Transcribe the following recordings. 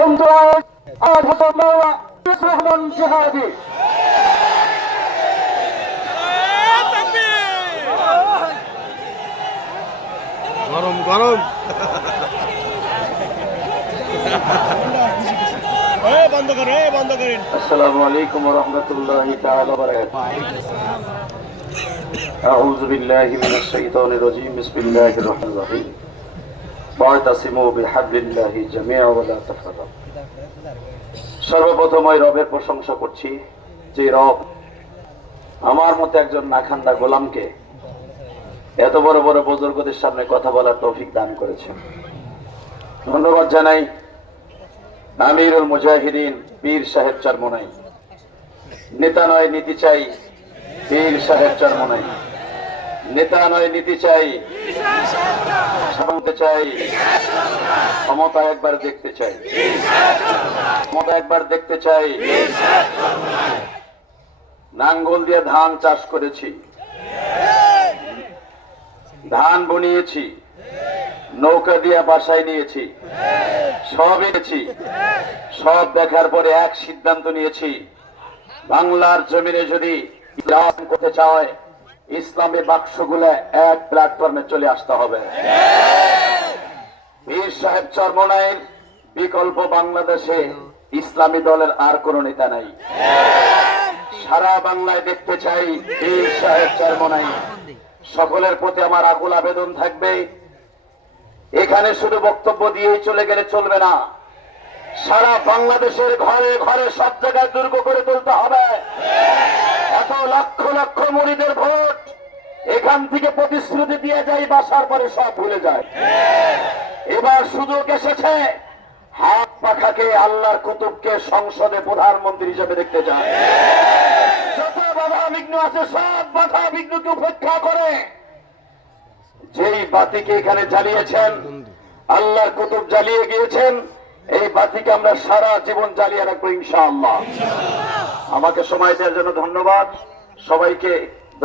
কিন্তু আজ আজ হাসান মাওলা রহমান জিহাদি গরম গরম বন্ধ করো বন্ধ করেন السلام عليكم ورحمة الله تعالى وبركاته أعوذ بالله من الشيطان الرجيم بسم الله الرحمن الرحيم واعتصموا بحبل الله جميعا ولا تفرقوا সর্বপ্রথম ওই রবের প্রশংসা করছি যে রব আমার মতো একজন নাখান্দা গোলামকে এত বড় বড় বুজুর্গদের সামনে কথা বলার তৌফিক দান করেছেন। ধন্যবাদ জানাই আমিরুল মুজাহিদিন পীর সাহেব চরমনাই। নেতা নয়, নীতি চাই পীর সাহেব চরমনাই। নেতা নয়, নীতি চাই চাই ক্ষমতা একবার দেখতে চাই। ক্ষমতা একবার দেখতে চাই। নাঙ্গল দিয়ে ধান চাষ করেছি। ধান বনিয়েছি। নৌকা দিয়ে বাসায় নিয়েছি। সব এনেছি। সব দেখার পরে এক সিদ্ধান্ত নিয়েছি। বাংলার জমিনে যদি করতে চায়, ইসলামী বাক্সগুলো এক প্ল্যাটফর্মে চলে আসতে হবে। বীর সাহেব চর্মনাইয়ের বিকল্প বাংলাদেশে ইসলামী দলের আর কোন নেতা নাই। সারা বাংলায় দেখতে চাই বীর সাহেব চর্মনাই সকলের প্রতি আমার আকুল আবেদন থাকবে। এখানে শুধু বক্তব্য দিয়েই চলে গেলে চলবে না। সারা বাংলাদেশের ঘরে ঘরে সব জায়গায় দুর্গ করে তুলতে হবে। এত লক্ষ লক্ষ মুড়িদের ভোট এখান থেকে প্রতিশ্রুতি দিয়ে যায়, বাসার পরে সব ভুলে যায়। সুযোগ এসেছে। হাত পাখাকে আল্লাহর কুতুবকে সংসদে প্রধানমন্ত্রী হিসেবে দেখতে চায়। যত বাধা বিঘ্ন আছে, সব বাধা বিঘ্নকে উপেক্ষা করে। যেই বাতিকে এখানে জ্বালিয়েছেন, আল্লাহর কুতুব জ্বালিয়ে গিয়েছেন, এই বাতিকে আমরা সারা জীবন জ্বালিয়ে রাখব ইনশাআল্লাহ। আমাকে সময় দেওয়ার জন্য ধন্যবাদ। সবাইকে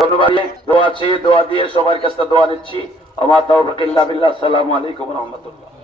ধন্যবাদ। দোয়া চেয়ে দোয়া দিয়ে সবার কাছে দোয়া নিচ্ছি। আমার বিল্লাহ। আসসালামু আলাইকুম রহমতুল্লাহ।